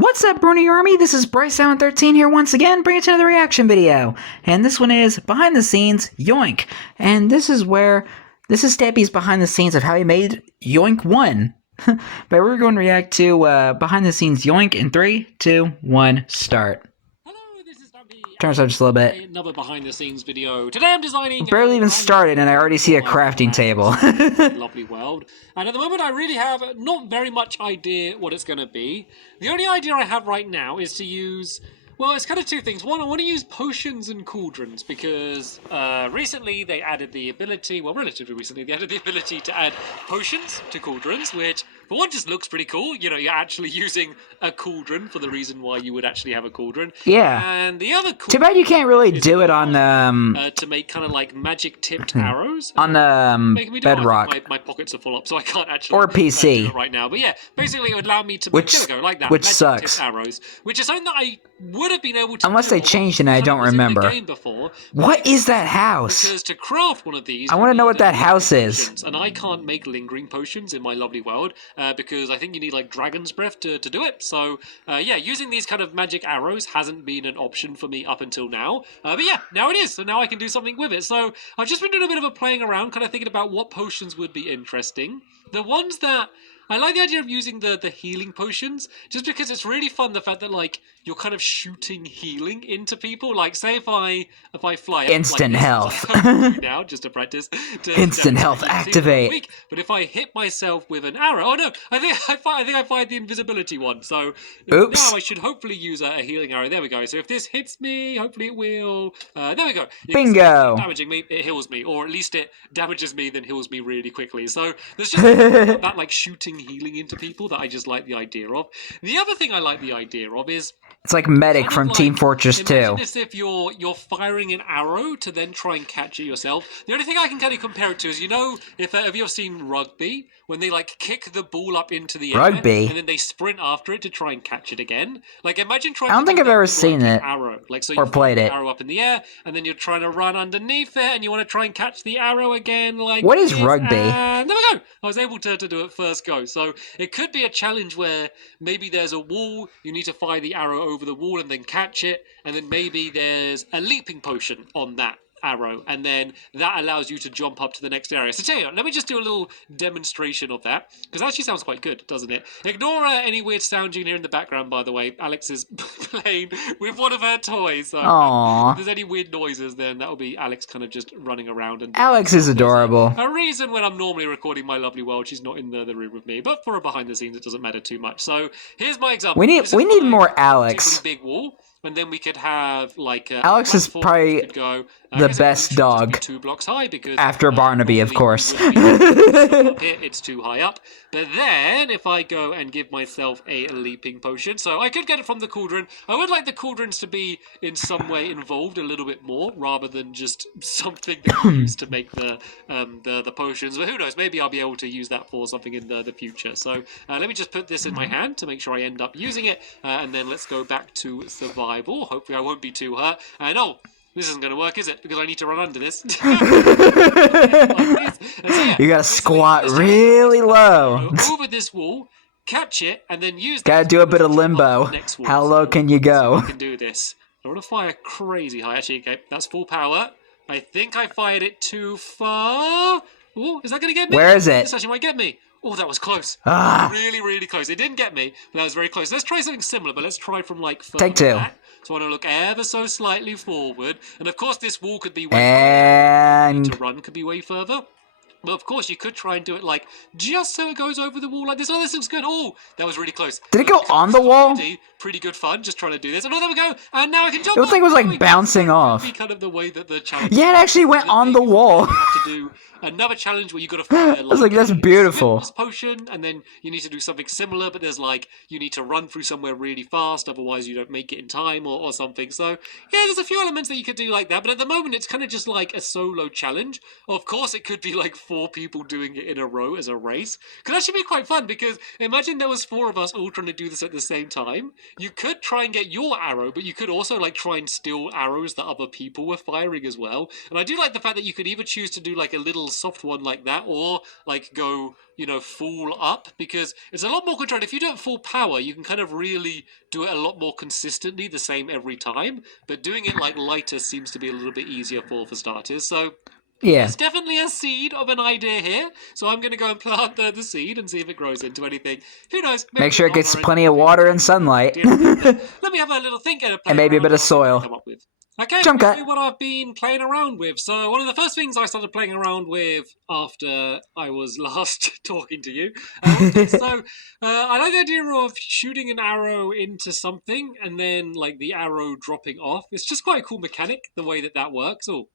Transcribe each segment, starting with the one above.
What's up, Brony Army? This is BryceAllen13 here once again, bringing you another reaction video. And this one is Behind the Scenes Yoink. And this is Stampy's behind the scenes of how he made Yoink 1. But we're going to react to Behind the Scenes Yoink in 3, 2, 1, start. Hello, this is Stampy. Turns out just a little bit. Another behind the scenes video. Today I'm designing Barely even started and I already see a crafting table. Lovely world. And at the moment I really have not very much idea what it's going to be. The only idea I have right now is to use... Well, it's kind of two things. One, I want to use potions and cauldrons because recently they added the ability, well, relatively recently, they added the ability to add potions to cauldrons, which, for one, just looks pretty cool. You know, you're actually using a cauldron for the reason why you would actually have a cauldron. Yeah. And the other Too bad you can't really do it on to make kind of like magic-tipped arrows. on the bedrock. My pockets are full up, so I can't actually or PC do it right now. But yeah, basically it would allow me to which like that, which magic-tipped sucks. arrows, which is something that I would have been able to Unless do they changed it and I don't remember. in the game before, what is that house? because to craft one of these, I want to know what that house is. and I can't make lingering potions in my lovely world because I think you need like dragon's breath to do it. So yeah, using these kind of magic arrows hasn't been an option for me up until now. But yeah, now it is. So now I can do something with it. So I've just been doing a bit of a playing around, kind of thinking about what potions would be interesting. The ones that I like the idea of using the healing potions, just because it's really fun, the fact that like you're kind of shooting healing into people. Like say if I fly up, Instant like health. now just to practice. Instant health activate. Weak, but if I hit myself with an arrow, oh no, I think I fired the invisibility one. So oops. now I should hopefully use a healing arrow. There we go. So if this hits me, hopefully it will. There we go. Bingo. It's damaging me, it heals me, or at least it damages me, then heals me really quickly. So there's just that like shooting healing into people that I just like the idea of. The other thing I like the idea of is it's like Medic from Team Fortress 2. Imagine this if you're firing an arrow to then try and catch it yourself. The only thing I can kind of compare it to is, you know, if have you ever seen rugby when they like kick the ball up into the air and then they sprint after it to try and catch it again? Like imagine trying. I don't think I've ever seen it arrow, like so or played it. Arrow up in the air, and then you're trying to run underneath it, and you want to try and catch the arrow again. Like what is rugby? And there we go. I was able to do it first go. So it could be a challenge where maybe there's a wall, you need to fire the arrow over the wall and then catch it, and then maybe there's a leaping potion on that arrow, and then that allows you to jump up to the next area. So tell you what, let me just do a little demonstration of that, because that actually sounds quite good, doesn't it? Ignore any weird sound you can hear in the background, by the way. Alex is playing with one of her toys, so if there's any weird noises, then that'll be Alex kind of just running around. And Alex is adorable. A reason when I'm normally recording my lovely world, she's not in the room with me, but for a behind the scenes, it doesn't matter too much. So here's my example. We need more Alex. Big wall. And then we could have like Alex is probably the best dog 2 blocks high because after Barnaby, of course. It's too high up. But then if I go and give myself a leaping potion, so I could get it from the cauldron. I would like the cauldrons to be in some way involved a little bit more, rather than just something that you use to make the potions. But who knows? Maybe I'll be able to use that for something in the future. So let me just put this in my hand to make sure I end up using it, and then let's go back to survival. Hopefully I won't be too hurt. And oh, this isn't going to work, is it? Because I need to run under this. You gotta squat really low. Over this wall, catch it, and then use. Gotta do a bit of limbo. How low can you go? So I can do this. I want to fire crazy high. Actually, okay, that's full power. I think I fired it too far. Oh, is that going to get me? Where is it? This actually might get me. Oh, that was close. Really, really close. It didn't get me, but that was very close. Let's try something similar, but let's try from like Take 2. Back. So I want to look ever so slightly forward. And of course, this wall could be way further. To run could be way further. But of course, you could try and do it like just so it goes over the wall like this. Oh, this looks good. Oh, that was really close. Did it go on the wall? Pretty good fun just trying to do this. And oh, there we go. And now I can jump. It thing was like bouncing off. Be kind of the way that the challenge. Yeah, it actually went on the wall. To do another challenge where you got to find I was like, that's beautiful. Potion, and then you need to do something similar, but there's like you need to run through somewhere really fast, otherwise you don't make it in time or something. So yeah, there's a few elements that you could do like that, but at the moment it's kind of just like a solo challenge. Of course, it could be like 4 people doing it in a row as a race. Could actually be quite fun because imagine there was 4 of us all trying to do this at the same time. you could try and get your arrow, but you could also like try and steal arrows that other people were firing as well. And I do like the fact that you could either choose to do like a little soft one like that, or like go, full up, because it's a lot more controlled. If you do it full power, you can kind of really do it a lot more consistently, the same every time. But doing it like lighter seems to be a little bit easier for starters. So Yeah. there's definitely a seed of an idea here, so I'm going to go and plant the seed and see if it grows into anything. Who knows? Make sure it gets plenty of water and sunlight. Let me have a little think and maybe a bit of soil. Come up with. Okay, Jump cut. what I've been playing around with. So one of the first things I started playing around with after I was last talking to you. I like the idea of shooting an arrow into something and then like the arrow dropping off. It's just quite a cool mechanic, the way that works. Oh,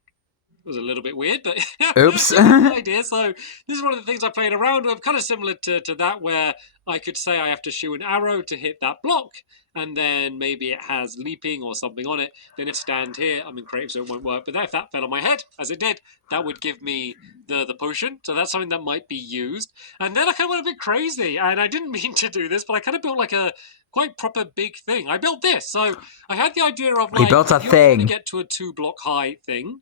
it was a little bit weird, but oops. idea. So this is one of the things I played around with, kind of similar to that, where I could say I have to shoot an arrow to hit that block, and then maybe it has leaping or something on it. Then if stand here, I'm in creative, so it won't work. But if that fell on my head, as it did, that would give me the potion. So that's something that might be used. And then I kind of went a bit crazy, and I didn't mean to do this, but I kind of built like a quite proper big thing. I built this. So I had the idea of like, he built a if you thing. want to get to a 2-block high thing,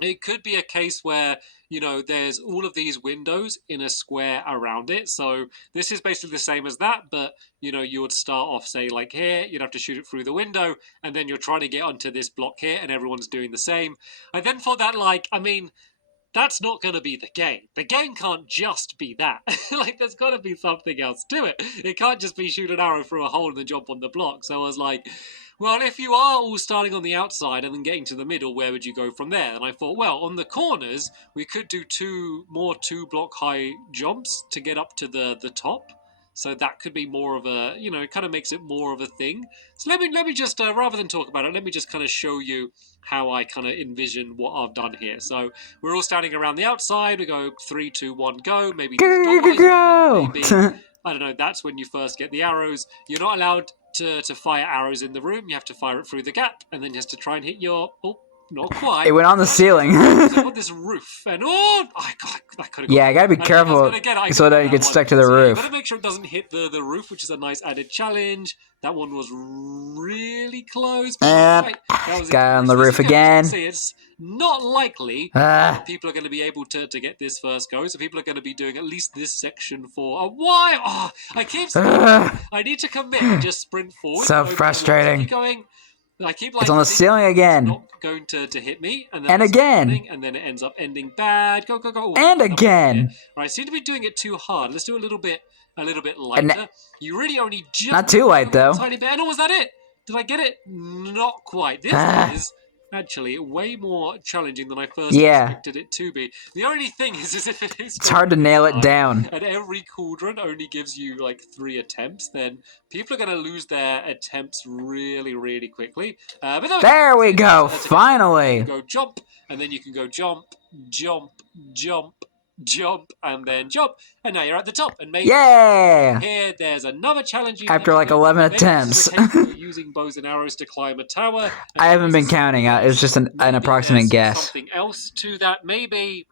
it could be a case where, there's all of these windows in a square around it. So this is basically the same as that, but, you would start off, say, like here, you'd have to shoot it through the window, and then you're trying to get onto this block here, and everyone's doing the same. I then thought that, that's not going to be the game. The game can't just be that. There's got to be something else to it. It can't just be shoot an arrow through a hole and then jump on the block. So I was like, well, if you are all starting on the outside and then getting to the middle, where would you go from there? And I thought, well, on the corners, we could do 2-block high jumps to get up to the top. So that could be more of a, it kind of makes it more of a thing. So let me just, rather than talk about it, let me just kind of show you how I kind of envision what I've done here. So we're all standing around the outside. We go 3, 2, 1, go. Maybe go. Maybe I don't know. That's when you first get the arrows. You're not allowed to fire arrows in the room. You have to fire it through the gap, and then you have to try and hit your. Oh, not quite. It went on the ceiling. I've got this roof, and I could have. Yeah, I gotta be careful so that you get stuck to the roof. Gotta make sure it doesn't hit the roof, which is a nice added challenge. That one was really close. Got on the roof again. See, it's not likely people are going to be able to get this first go. So people are going to be doing at least this section for a while. Oh, I keep saying I need to commit and just sprint forward. So frustrating. Keep going. I keep it's on the ceiling again. It's not going to hit me, and then again, and then it ends up ending bad. Go. And again. Right, seem to be doing it too hard. Let's do a little bit lighter. You really only just not too light though. Tiny bit. And was that it? Did I get it? Not quite. This is actually way more challenging than I first expected it to be. The only thing is if it is... It's hard to nail it down. And every cauldron only gives you like 3 attempts, then people are going to lose their attempts really, really quickly. But there we go, finally! You go jump, and then you can go jump, and then jump, and now you're at the top. And maybe here there's another challenge. After like 11 attempts. Using bows and arrows to climb a tower. I haven't been counting. It was just an approximate guess. Something else to that. Maybe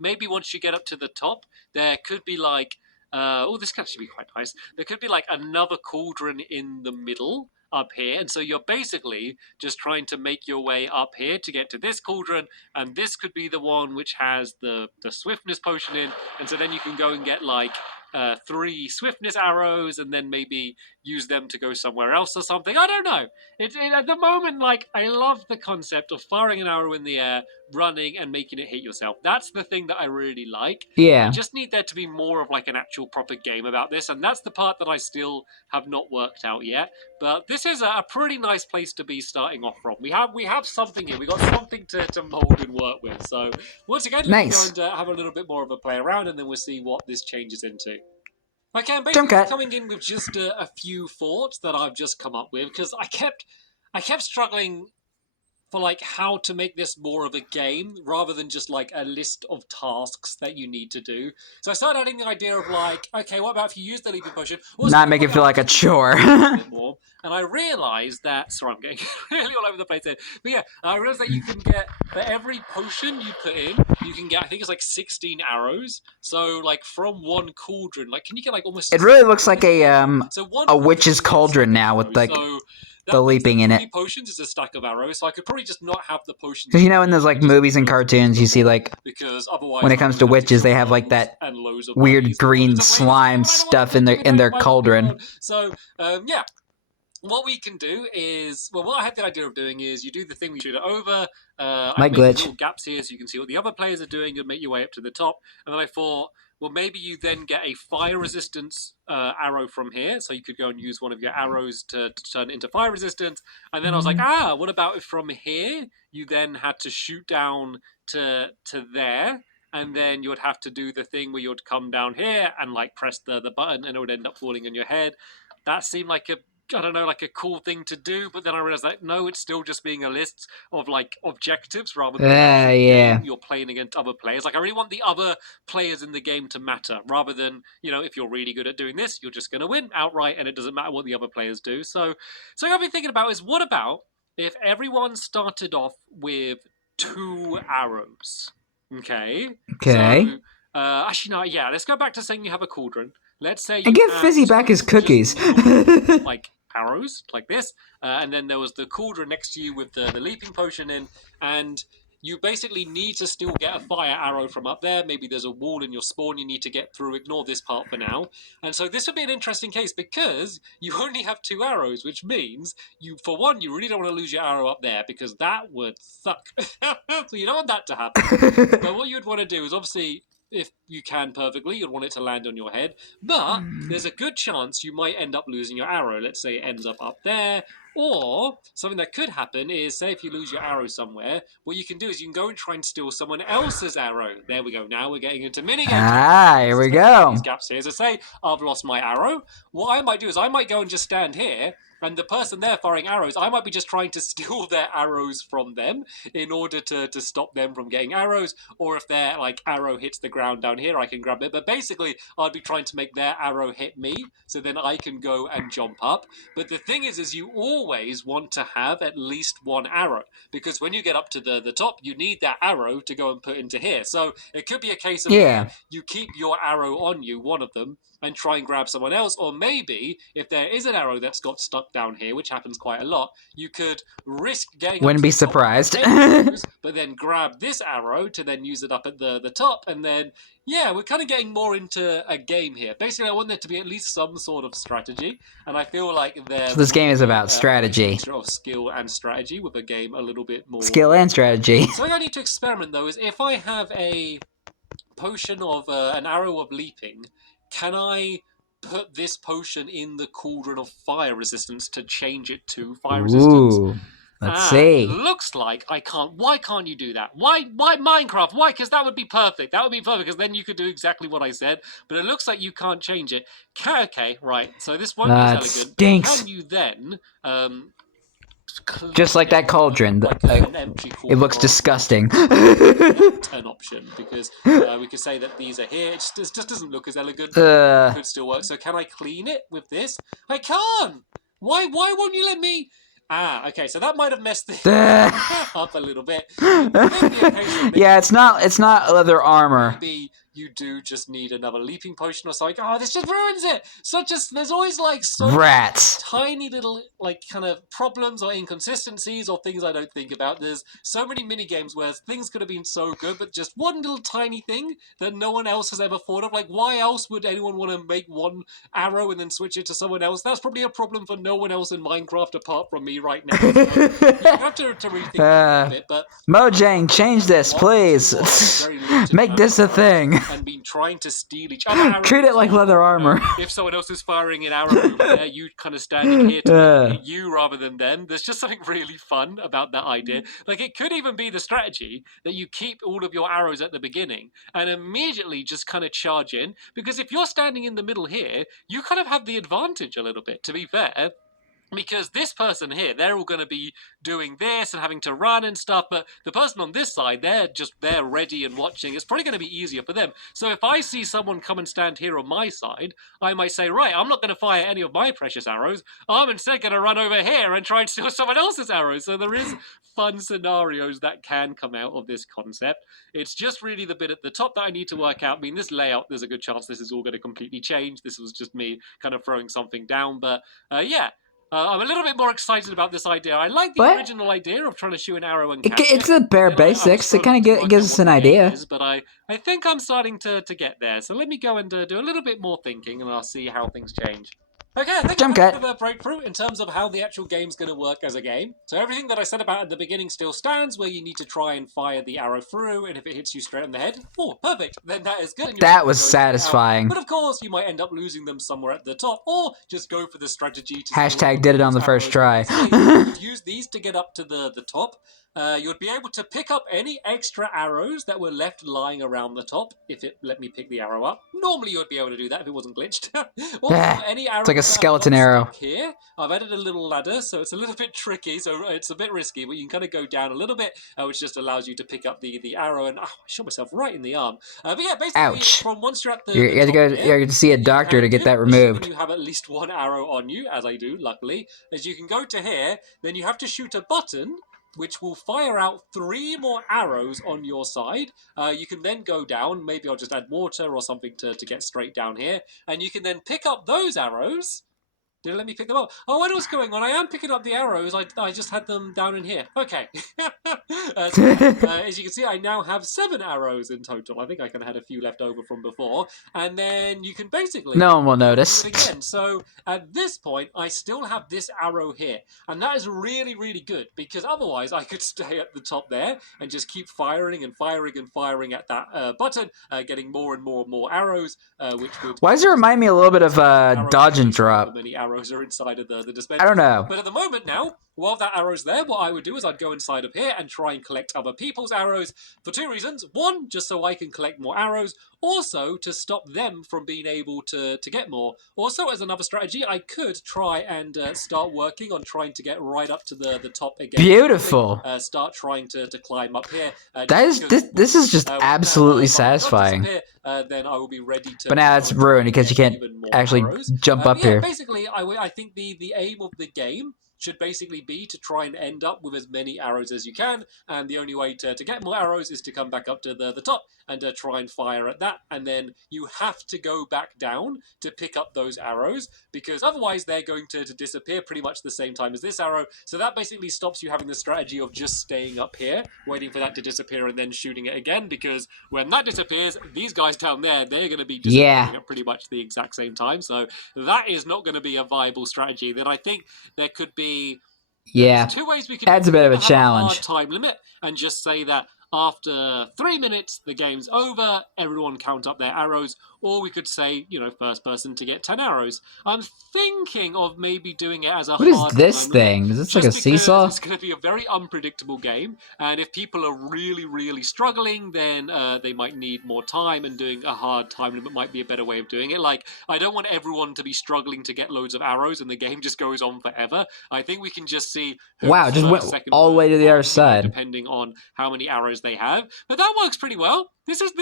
once you get up to the top, there could be like, this could actually be quite nice. There could be like another cauldron in the middle up here, and so you're basically just trying to make your way up here to get to this cauldron, and this could be the one which has the swiftness potion in, and so then you can go and get like 3 swiftness arrows, and then maybe use them to go somewhere else or something. I don't know. At the moment, I love the concept of firing an arrow in the air, running, and making it hit yourself. That's the thing that I really like. Yeah. I just need there to be more of an actual proper game about this, and that's the part that I still have not worked out yet. But this is a pretty nice place to be starting off from. We have something here. We got something to mold and work with. So once again, let's go and have a little bit more of a play around, and then we'll see what this changes into. Okay, I'm basically coming in with just a few thoughts that I've just come up with, because I kept struggling for how to make this more of a game rather than just a list of tasks that you need to do. So I started adding the idea of okay, what about if you use the leaping potion? Not make it feel like a chore. A bit more. and I realized that. Sorry, I'm getting really all over the place here. But yeah, I realized that you can get, for every potion you put in, you can get, I think it's like 16 arrows. So, like, from one cauldron, like, can you get like almost? It really looks like so one a witch's cauldron is a stack cauldron of now with arrows. like So the that means leaping that in 3 it. potions is a stack of arrows. So I could probably just not have the potions. Because you know in those like movies and cartoons, you see like because otherwise when it comes to witches, they have like that weird green slime stuff in their cauldron. So yeah. What we can do is, well, what I had the idea of doing is you do the thing we shoot it over. I Might made glitch. little gaps here so you can see what the other players are doing and make your way up to the top. And then I thought, well, maybe you then get a fire resistance arrow from here. So you could go and use one of your arrows to turn it into fire resistance. And then I was like, what about if from here you then had to shoot down to there? And then you would have to do the thing where you would come down here and like press the button and it would end up falling on your head. That seemed like I don't know, like a cool thing to do, but then I realized that no, it's still just being a list of like objectives rather than an actual game you're playing against other players. Like I really want the other players in the game to matter rather than, you know, if you're really good at doing this, you're just going to win outright and it doesn't matter what the other players do. So what I've been thinking about is what about if everyone started off with 2 arrows? Okay. Okay. So, actually, no, yeah, let's go back to saying you have a cauldron. Let's say you and give Fizzy back his cookies. like arrows, like this. And then there was the cauldron next to you with the leaping potion in. And you basically need to still get a fire arrow from up there. Maybe there's a wall in your spawn you need to get through. Ignore this part for now. And so this would be an interesting case because you only have 2 arrows, which means for one, you really don't want to lose your arrow up there because that would suck. So you don't want that to happen. But what you'd want to do is obviously, if you can perfectly, you'd want it to land on your head. But there's a good chance you might end up losing your arrow. Let's say it ends up there. Or something that could happen is, say if you lose your arrow somewhere, what you can do is you can go and try and steal someone else's arrow. There we go. Now we're getting into minigames. Here we go. These gaps here. As I say, I've lost my arrow. What I might do is I might go and just stand here, and the person there firing arrows, I might be just trying to steal their arrows from them in order to stop them from getting arrows. Or if their like arrow hits the ground down here, I can grab it. But basically, I'd be trying to make their arrow hit me, so then I can go and jump up. But the thing is you always want to have at least 1 arrow, because when you get up to the top, you need that arrow to go and put into here. So it could be a case of where you keep your arrow on you, one of them, and try and grab someone else. Or maybe if there is an arrow that's got stuck down here, which happens quite a lot, you could risk getting Wouldn't be surprised. but then grab this arrow to then use it up at the top, and then yeah, we're kind of getting more into a game here. Basically, I want there to be at least some sort of strategy, and I feel like So this game is about strategy. Of skill and strategy with a game a little bit more skill and strategy. Something I need to experiment though is if I have a potion of an arrow of leaping, can I put this potion in the cauldron of fire resistance to change it to fire resistance? Let's see. It looks like I can't. Why can't you do that? Why Minecraft? Why? Because that would be perfect. That would be perfect because then you could do exactly what I said. But it looks like you can't change it. Okay, right. So this won't be as elegant. Stinks. Can you then just like that cauldron. Like an empty cauldron, it looks disgusting. An option because we could say that these are here. It just doesn't look as elegant. It could still work. So can I clean it with this? I can't. Why won't you let me? Okay, so that might have messed this up a little bit. Yeah, it's not leather armor. Maybe you do just need another leaping potion or something. Oh, this just ruins it. There's always like rats, tiny little like kind of problems or inconsistencies or things I don't think about. There's so many mini games where things could have been so good, but just one little tiny thing that no one else has ever thought of. Like, why else would anyone want to make 1 arrow and then switch it to someone else? That's probably a problem for no one else in Minecraft apart from me right now. So you have to rethink a bit. But Mojang, change this, please. Make this a thing. And been trying to steal each other. Treat it like leather armor. If someone else is firing an arrow over there, you kind of standing here to hit you rather than them. There's just something really fun about that idea. Like, it could even be the strategy that you keep all of your arrows at the beginning and immediately just kind of charge in. Because if you're standing in the middle here, you kind of have the advantage a little bit, to be fair. Because this person here, they're all going to be doing this and having to run and stuff, but the person on this side, they're ready and watching. It's probably going to be easier for them. So if I see someone come and stand here on my side, I might say, right, I'm not going to fire any of my precious arrows. I'm instead going to run over here and try and steal someone else's arrows. So there is fun scenarios that can come out of this concept. It's just really the bit at the top that I need to work out. I mean, this layout, there's a good chance this is all going to completely change. This was just me kind of throwing something down, but yeah. I'm a little bit more excited about this idea. I like the original idea of trying to shoot an arrow and catch It's the bare basics. It kind of gives us an idea. But I think I'm starting to get there. So let me go and do a little bit more thinking, and I'll see how things change. Okay, I think I have a breakthrough in terms of how the actual game's going to work as a game. So everything that I said about at the beginning still stands, where you need to try and fire the arrow through, and if it hits you straight on the head, oh, perfect, then that is good. That was satisfying. But of course, you might end up losing them somewhere at the top, or just go for the strategy to... Hashtag did it on the first try. You'd use these to get up to the top. You'd be able to pick up any extra arrows that were left lying around the top, if it let me pick the arrow up. Normally you would be able to do that if it wasn't glitched. Any arrows, it's like a skeleton arrow. Here, I've added a little ladder, so it's a little bit tricky, so it's a bit risky, but you can kind of go down a little bit, which just allows you to pick up the arrow, and I shot myself right in the arm. But yeah, basically, from once you're at the you have to go to see a doctor to get that removed. You have at least one arrow on you, as I do, luckily. As you can go to here, then you have to shoot a button, which will fire out 3 more arrows on your side. You can then go down. Maybe I'll just add water or something to get straight down here. And you can then pick up those arrows. Did it let me pick them up? Oh, I know what's going on. I am picking up the arrows. I just had them down in here. Okay. As you can see, I now have 7 arrows in total. I think I can have had a few left over from before. And then you can basically... No one will notice. Do it again. So at this point, I still have this arrow here. And that is really, really good. Because otherwise, I could stay at the top there and just keep firing and firing and firing at that button, getting more and more and more arrows, which would... Why does it remind me a little bit of dodge and drop? Arrows are inside of the dispenser. I don't know. But at the moment now, while that arrow's there, what I would do is I'd go inside of here and try and collect other people's arrows for 2 reasons. 1, just so I can collect more arrows. Also, to stop them from being able to get more. Also, as another strategy, I could try and start working on trying to get right up to the top again. Beautiful. Start trying to climb up here. This is just absolutely satisfying. Then I will be ready to... But now it's ruined because you can't actually jump up here. Basically, I think the aim of the game should basically be to try and end up with as many arrows as you can, and the only way to get more arrows is to come back up to the top and try and fire at that, and then you have to go back down to pick up those arrows, because otherwise they're going to disappear pretty much the same time as this arrow, so that basically stops you having the strategy of just staying up here, waiting for that to disappear and then shooting it again, because when that disappears, these guys down there, they're going to be disappearing at pretty much the exact same time, so that is not going to be a viable strategy. Then I think there could be... There's 2 ways we can... Adds a bit of a challenge. Hard time limit and just say that after 3 minutes, the game's over, everyone count up their arrows, or we could say, first person to get 10 arrows. I'm thinking of maybe doing it as a hard... What is this thing? Is this like a seesaw? It's going to be a very unpredictable game, and if people are really, really struggling, then they might need more time, and doing a hard time limit might be a better way of doing it. Like, I don't want everyone to be struggling to get loads of arrows, and the game just goes on forever. I think we can just see... Wow, just went all the way to the other side. Depending on how many arrows they have. But that works pretty well. This is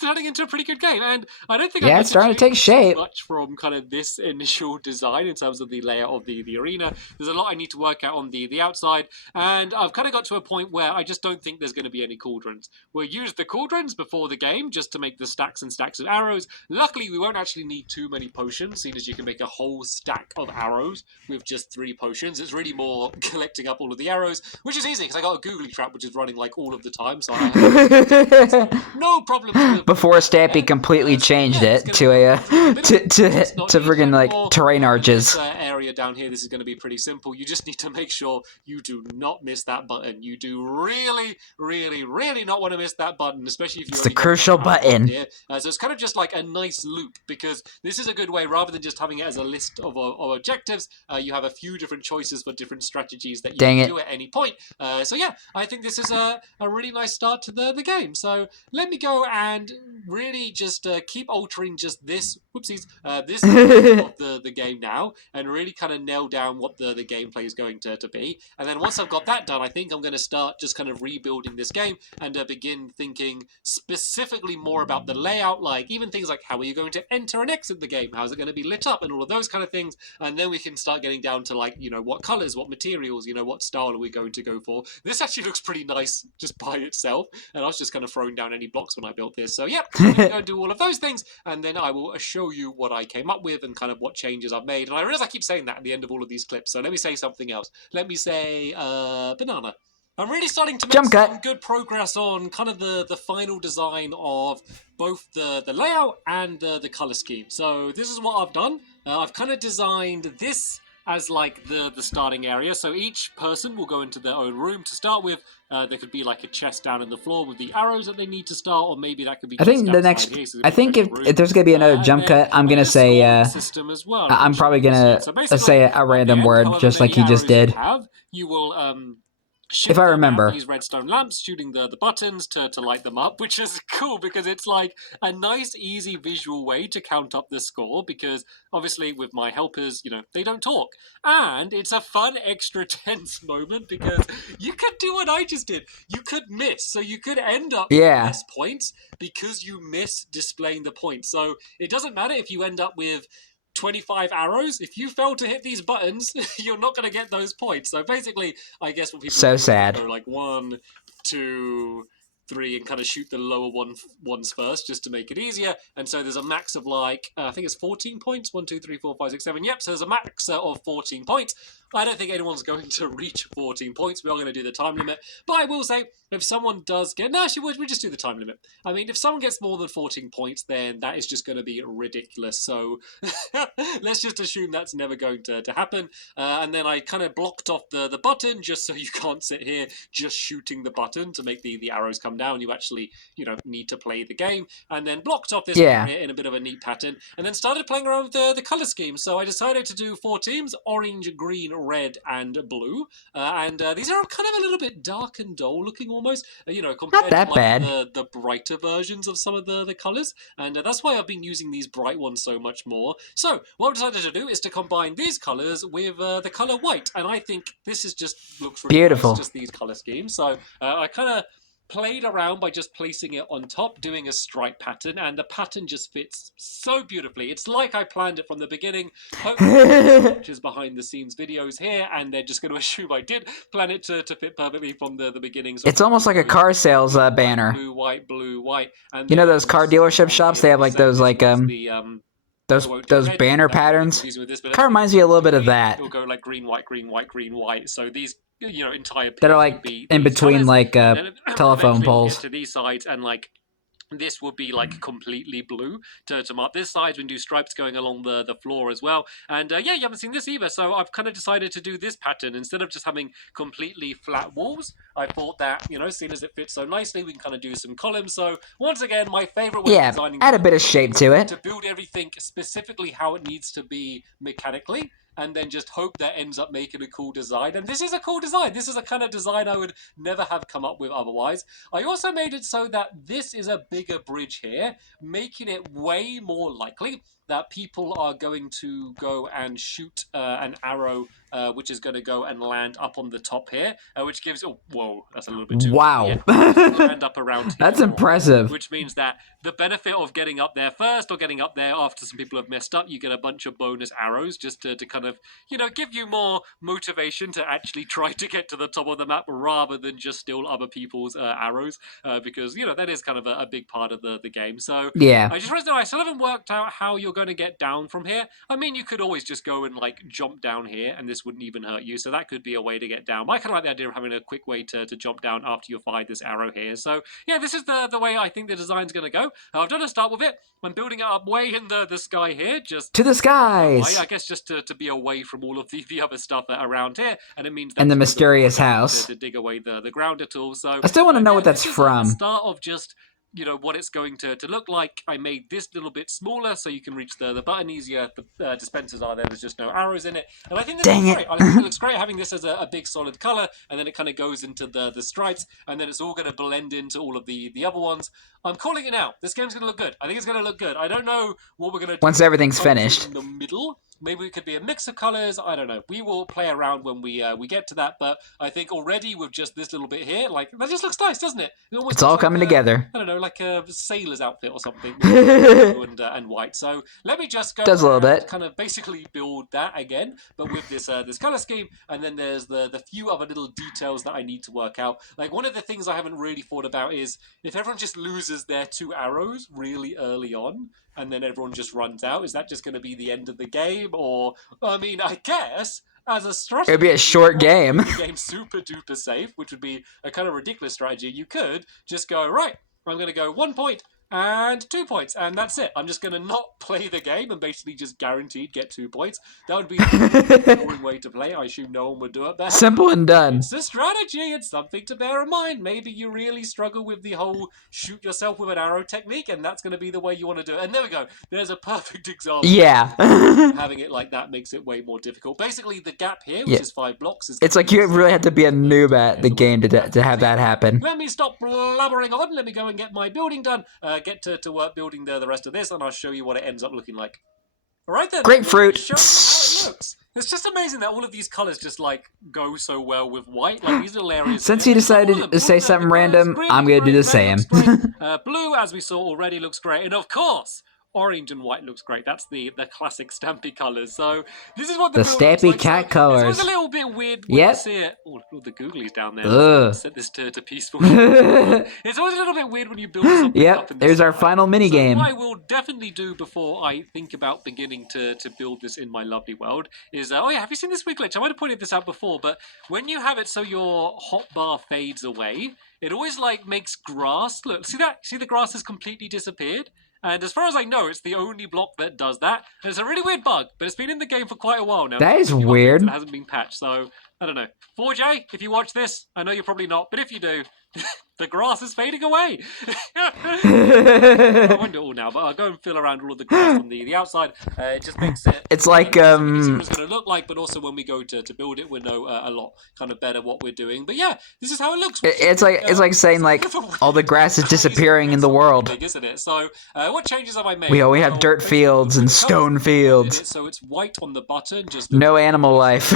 turning into a pretty good game, and I don't think it's starting to take shape. Much from kind of this initial design in terms of the layout of the arena. There's a lot I need to work out on the outside, and I've kind of got to a point where I just don't think there's going to be any cauldrons. We'll use the cauldrons before the game just to make the stacks and stacks of arrows. Luckily, we won't actually need too many potions, seeing as you can make a whole stack of arrows with just 3 potions. It's really more collecting up all of the arrows, which is easy because I got a googly trap which is running like all of the time, so I have no problem. Before Stampy completely changed it to a to friggin' like terrain arches. This area down here, this is going to be pretty simple. You just need to make sure you do not miss that button. You do really, really, really not want to miss that button, especially if you're... It's the crucial button. So it's kind of just like a nice loop, because this is a good way, rather than just having it as a list of objectives, you have a few different choices for different strategies that you can do at any point. So yeah, I think this is a really nice start to the game. So let me go go and really just keep altering just this, whoopsies, this of the game now, and really kind of nail down what the gameplay is going to be. And then once I've got that done, I think I'm going to start just kind of rebuilding this game and begin thinking specifically more about the layout, like even things like how are you going to enter and exit the game, how's it going to be lit up, and all of those kind of things. And then we can start getting down to like, you know, what colors, what materials, you know, what style are we going to go for. This actually looks pretty nice just by itself, and I was just kind of throwing down any blocks when I built this. So yeah, I'm going to go and do all of those things, and then I will show you what I came up with and kind of what changes I've made. And I realize I keep saying that at the end of all of these clips, so let me say something else. Let me say banana. I'm really starting to make some good progress on kind of the final design of both the layout and the color scheme. So this is what I've done. I've kind of designed this as like the starting area. So each person will go into their own room to start with. There could be like a chest down in the floor with the arrows that they need to start, or maybe that could be. I think the next. Here, so I think if there's gonna be another jump cut, I'm gonna say. System as well, I'm probably gonna say a random word, just like you just did. You will if I remember. These redstone lamps, shooting the buttons to light them up, which is cool because it's like a nice, easy visual way to count up the score, because obviously with my helpers, you know, they don't talk. And it's a fun, extra tense moment because you could do what I just did. You could miss. So you could end up with less points because you miss displaying the points. So it doesn't matter if you end up with 25 arrows. If you fail to hit these buttons, you're not going to get those points. So basically, I guess what people so sad. Go like 1, 2, 3, and kind of shoot the lower ones first, just to make it easier. And so there's a max of like I think it's 14 points. 1, 2, 3, 4, 5, 6, 7. Yep. So there's a max of 14 points. I don't think anyone's going to reach 14 points. We are going to do the time limit. But I will say, if someone does get... No, actually, we just do the time limit. I mean, if someone gets more than 14 points, then that is just going to be ridiculous. So let's just assume that's never going to happen. And then I kind of blocked off the button just so you can't sit here just shooting the button to make the arrows come down. You actually, you know, need to play the game. And then blocked off this area in a bit of a neat pattern. And then started playing around with the color scheme. So I decided to do 4 teams, orange, green, red and blue, and these are kind of a little bit dark and dull looking almost, you know, compared to like the brighter versions of some of the colors, and that's why I've been using these bright ones so much more. So what I've decided to do is to combine these colors with the color white, and I think this is just looks really beautiful. Nice, just these color schemes. So I kind of played around by just placing it on top, doing a stripe pattern, and the pattern just fits so beautifully. It's like I planned it from the beginning. Hopefully, watches behind the scenes videos here, and they're just going to assume I did plan it to fit perfectly from the beginning. So it's almost like a car sales banner. Blue, white. And you know those car dealership shops? They have like those like those banner patterns. Kind of reminds me a little bit of that. It'll go like green, white. So these, you know, entire that are like in between colors, like telephone poles. Get to these sides, and like this would be like completely blue to mark this side. We can do stripes going along the floor as well. And yeah, you haven't seen this either. So I've kind of decided to do this pattern instead of just having completely flat walls. I thought that, you know, seeing as it fits so nicely, we can kind of do some columns. So once again, my favorite way of designing, add a bit of shape to it, to build everything specifically how it needs to be mechanically, and then just hope that ends up making a cool design. And this is a cool design. This is a kind of design I would never have come up with otherwise. I also made it so that this is a bigger bridge here, making it way more likely that people are going to go and shoot an arrow which is going to go and land up on the top here, which gives... Oh, whoa, that's a little bit too... Wow. Land up around here. That's impressive. Which means that the benefit of getting up there first or getting up there after some people have messed up, you get a bunch of bonus arrows just to kind of, you know, give you more motivation to actually try to get to the top of the map rather than just steal other people's arrows, because, you know, that is kind of a big part of the game. So yeah, I just realized I still haven't worked out how you're going to get down from here. I mean, you could always just go and like jump down here and this wouldn't even hurt you, so that could be a way to get down. But I kind of like the idea of having a quick way to jump down after you fire this arrow here. So yeah, this is the way I think the design's going to go. I've done a start with it. I'm building it up way in the sky here, just to the skies. I guess just to be away from all of the other stuff around here, and it means and the mysterious house to dig away the ground at all. So I still want to know what that's from. The start of just what it's going to look like, I made this little bit smaller so you can reach the button easier. The dispensers are there. There's just no arrows in it. And I think this looks great. I think it looks great having this as a big solid color, and then it kind of goes into the stripes, and then it's all going to blend into all of the other ones. I'm calling it now. This game's going to look good. I think it's going to look good. I don't know what we're going to do once everything's finished in the middle. Maybe it could be a mix of colors. I don't know. We will play around when we get to that. But I think already with just this little bit here, like, that just looks nice, doesn't it? It's all coming together. I don't know, like a sailor's outfit or something, blue and white. So let me just go does a little bit, kind of basically build that again, but with this this color scheme. And then there's the few other little details that I need to work out. Like, one of the things I haven't really thought about is if everyone just loses their 2 arrows really early on, and then everyone just runs out, is that just going to be the end of the game? Or, I mean, I guess as a strategy, it'd be a short game. Game super duper safe, which would be a kind of ridiculous strategy. You could just go, right, I'm going to go 1 point and 2 points, and that's it. I'm just going to not play the game and basically just guaranteed get 2 points. That would be a boring way to play. I assume no one would do it better. Simple and done. It's a strategy. It's something to bear in mind. Maybe you really struggle with the whole shoot yourself with an arrow technique, and that's going to be the way you want to do it. And there we go. There's a perfect example. Yeah. Having it like that makes it way more difficult. Basically, the gap here, which is 5 blocks, is... It's like you really have to be a noob at the game to have that happen. Let me stop blabbering on. Let me go and get my building done. Get to work building the rest of this, and I'll show you what it ends up looking like. All right then. Grapefruit. Show you how it looks. It's just amazing that all of these colors just like go so well with white. Like these little areas. Since you decided to say something random, I'm gonna do the same. Blue, as we saw already, looks great, and of course, orange and white looks great. That's the classic Stampy colors. So this is what the Stampy like. cat so colors. It was a little bit weird when you see it. Oh, look, the googlies down there. Ugh. Set this to peaceful. It's always a little bit weird when you build something up in this there's our final mini game. What I will definitely do before I think about beginning to build this in my lovely world is, oh yeah, have you seen this weird glitch? I might have pointed this out before, but when you have it so your hotbar fades away, it always like makes grass. Look, see that? See the grass has completely disappeared? And as far as I know, it's the only block that does that. And it's a really weird bug, but it's been in the game for quite a while now. That is weird. It hasn't been patched, so I don't know. 4J, if you watch this, I know you're probably not, but if you do, the grass is fading away. I won't do it all now, but I'll go and fill around all of the grass on the outside. It just makes it... It's like, easier what it's going to look like, but also when we go to build it, we know a lot kind of better what we're doing. But yeah, this is how it looks. It's like saying like all the grass is disappearing in the world. Big, isn't it? So what changes have I made? We have dirt fields and stone fields. So it's white on the button, just no animal life.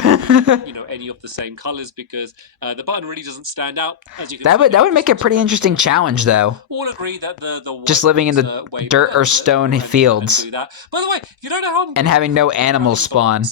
Any of the same colors, because the button really doesn't stand out. As you can that would make a pretty interesting challenge, though. All agree that the just living in the dirt or stone fields. Do that. By the way, you don't know how... And having no animals spawn.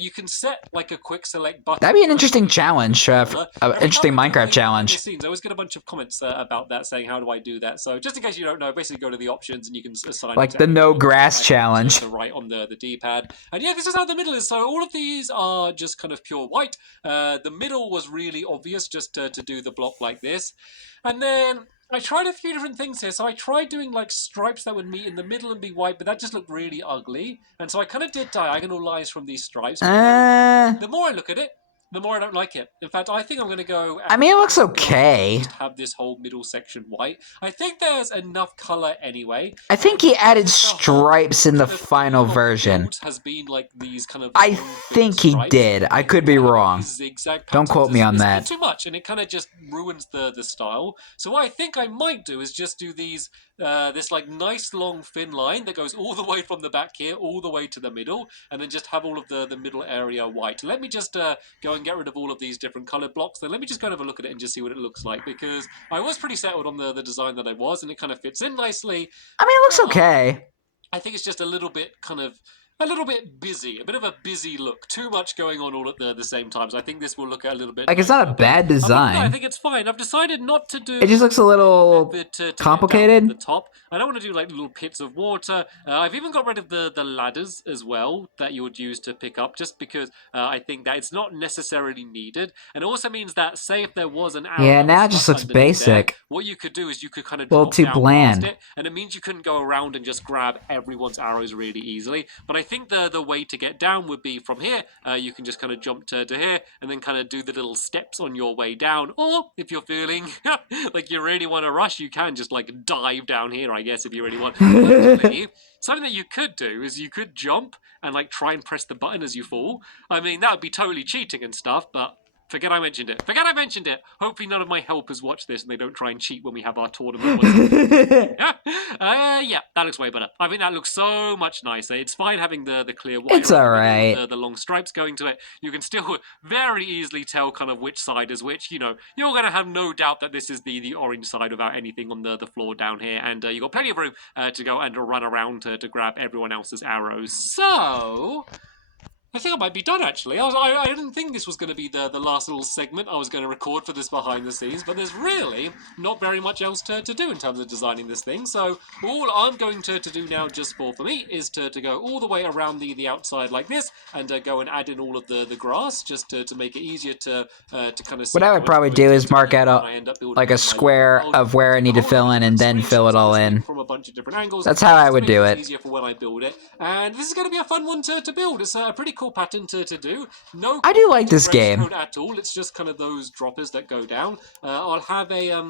You can set like a quick select button. That'd be an interesting challenge, interesting Minecraft challenge. I always get a bunch of comments about that saying, how do I do that? So just in case you don't know, basically go to the options and you can assign... Like the no grass challenge. To right on the D-pad. And yeah, this is how the middle is. So all of these are just kind of pure white. The middle was really obvious, just to do the block like this. And then... I tried a few different things here. So I tried doing like stripes that would meet in the middle and be white, but that just looked really ugly. And so I kind of did diagonal lines from these stripes. The more I look at it, the more I don't like it. In fact, I think I'm going to go... I mean, it looks okay. Just have this whole middle section white. I think there's enough color anyway. I think he added stripes in the final version. Has been like these kind of... I think he did. I could be wrong. Don't quote me on that. It's too much, and it kind of just ruins the style. So what I think I might do is just do these... this like nice long thin line that goes all the way from the back here all the way to the middle, and then just have all of the middle area white. Let me just go and get rid of all of these different colored blocks. Then let me just kind of have a look at it and just see what it looks like, because I was pretty settled on the design that I was, and it kind of fits in nicely. I mean, it looks okay. I think it's just a little bit kind of... a little bit busy, a bit of a busy look. Too much going on all at the same time. So I think this will look a little bit... Like, it's not a bad design. I think it's fine. I've decided not to do... It just looks a little complicated. The top. I don't want to do like little pits of water. I've even got rid of the ladders as well that you would use to pick up, just because I think that it's not necessarily needed. And it also means that, say if there was an arrow... Yeah, now it just looks basic. There, what you could do is you could kind of drop too bland. It, and it means you couldn't go around and just grab everyone's arrows really easily. But I think the way to get down would be from here. You can just kind of jump to here and then kind of do the little steps on your way down. Or if you're feeling like you really want to rush, you can just like dive down here, I guess, if you really want. Actually, something that you could do is you could jump and like try and press the button as you fall. I mean, that would be totally cheating and stuff, but forget I mentioned it. Forget I mentioned it. Hopefully none of my helpers watch this and they don't try and cheat when we have our tournament. Yeah, that looks way better. I think that looks so much nicer. It's fine having the clear white. It's alright. The long stripes going to it. You can still very easily tell kind of which side is which. You know, you're going to have no doubt that this is the orange side without anything on the floor down here. And you've got plenty of room to go and run around to grab everyone else's arrows. So I think I might be done, actually. I didn't think this was going to be the last little segment I was going to record for this behind the scenes, but there's really not very much else to do in terms of designing this thing. So all I'm going to do now, just for me, is to go all the way around the outside like this, and go and add in all of the grass, just to make it easier to kind of see. What I would probably do is mark out a square of where I need to fill in, and then fill it all in. From a bunch of different angles. That's how I would do it. Easier for when I build it, and this is going to be a fun one to build. It's a pretty cool pattern to do. No, I do like this game at all. It's just kind of those droppers that go down. I'll have a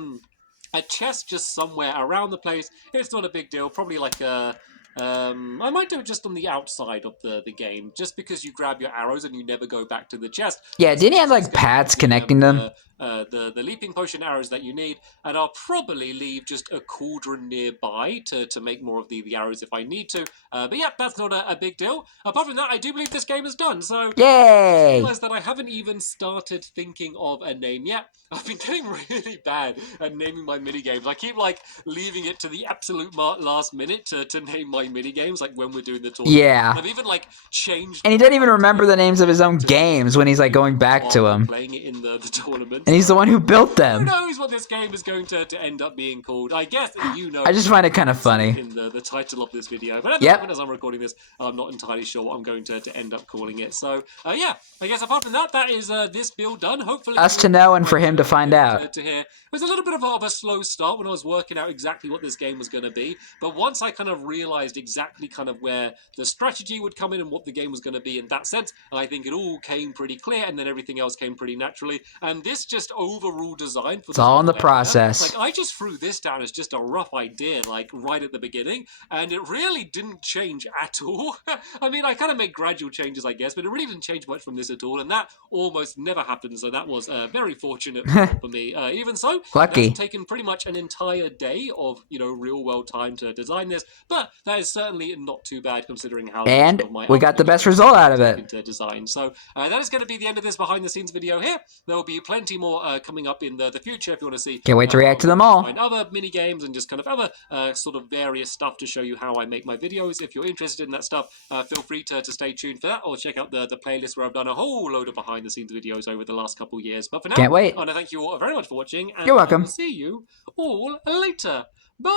chest just somewhere around the place. It's not a big deal. Probably like a I might do it just on the outside of the game, just because you grab your arrows and you never go back to the chest. Yeah, didn't he have like pads connecting them? The leaping potion arrows that you need, and I'll probably leave just a cauldron nearby to make more of the arrows if I need to. But yeah, that's not a big deal. Apart from that, I do believe this game is done. So yay! I realize that I haven't even started thinking of a name yet. I've been getting really bad at naming my mini games. I keep like leaving it to the absolute last minute to name my mini games, like when we're doing the tournament. Yeah. And I've even like changed. And he doesn't even remember the names of his own games when he's like going back to them. Playing it in the tournament. And he's the one who built them. Who knows what this game is going to end up being called? I guess you know. I just find it kind of funny. In the title of this video. But at the moment, as I'm recording this, I'm not entirely sure what I'm going to end up calling it. So, yeah, I guess apart from that, that is this build done. Hopefully, us to know and for him to find out. To hear. It was a little bit of a slow start when I was working out exactly what this game was going to be. But once I kind of realized exactly kind of where the strategy would come in and what the game was going to be in that sense, I think it all came pretty clear, and then everything else came pretty naturally. And this just overall design for it's all in the process. Like, I just threw this down as just a rough idea, like right at the beginning, and it really didn't change at all. I mean, I kind of made gradual changes, I guess, but it really didn't change much from this at all, and that almost never happened, so that was very fortunate for me. Even so, lucky. It's taken pretty much an entire day of, you know, real-world time to design this, but that is certainly not too bad considering how... And we got the best result out of it. To design. So that is going to be the end of this behind-the-scenes video here. There will be plenty more coming up in the future if you want to see. Can't wait to react to them all. Find other mini games and just kind of other sort of various stuff to show you how I make my videos. If you're interested in that stuff, feel free to stay tuned for that, or check out the playlist where I've done a whole load of behind-the-scenes videos over the last couple years. But for now, can't wait. I want to thank you all very much for watching. And you're welcome. I'll see you all later. Bye.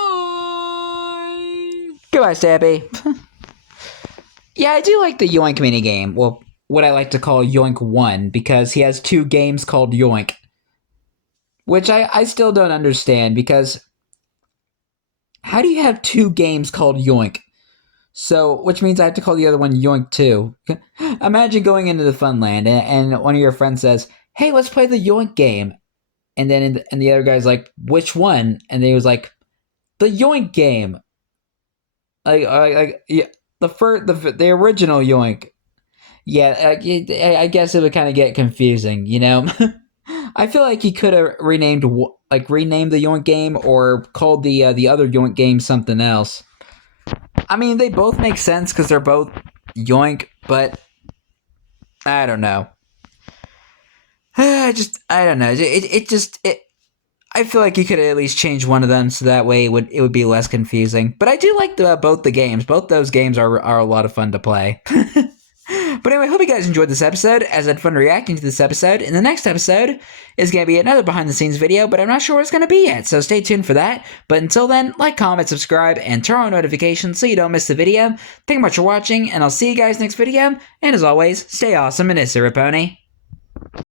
Goodbye, Stampy. Yeah, I do like the Yoink mini game. Well, what I like to call Yoink 1, because he has 2 games called Yoink. Which I still don't understand, because how do you have 2 games called Yoink? So, which means I have to call the other one Yoink 2. Imagine going into the Funland and one of your friends says, hey, let's play the Yoink game. And then and the other guy's like, which one? And he was like, the Yoink game. Yeah, the original Yoink. Yeah, I guess it would kind of get confusing, you know? I feel like he could have renamed the Yoink game, or called the other Yoink game something else. I mean, they both make sense because they're both Yoink, but I don't know. I don't know. I feel like you could at least change one of them so that way it would be less confusing. But I do like both the games. Both those games are a lot of fun to play. But anyway, hope you guys enjoyed this episode, as I had fun reacting to this episode. And the next episode is going to be another behind-the-scenes video, but I'm not sure what it's going to be yet, so stay tuned for that. But until then, like, comment, subscribe, and turn on notifications so you don't miss the video. Thank you much for watching, and I'll see you guys next video. And as always, stay awesome and Raponi.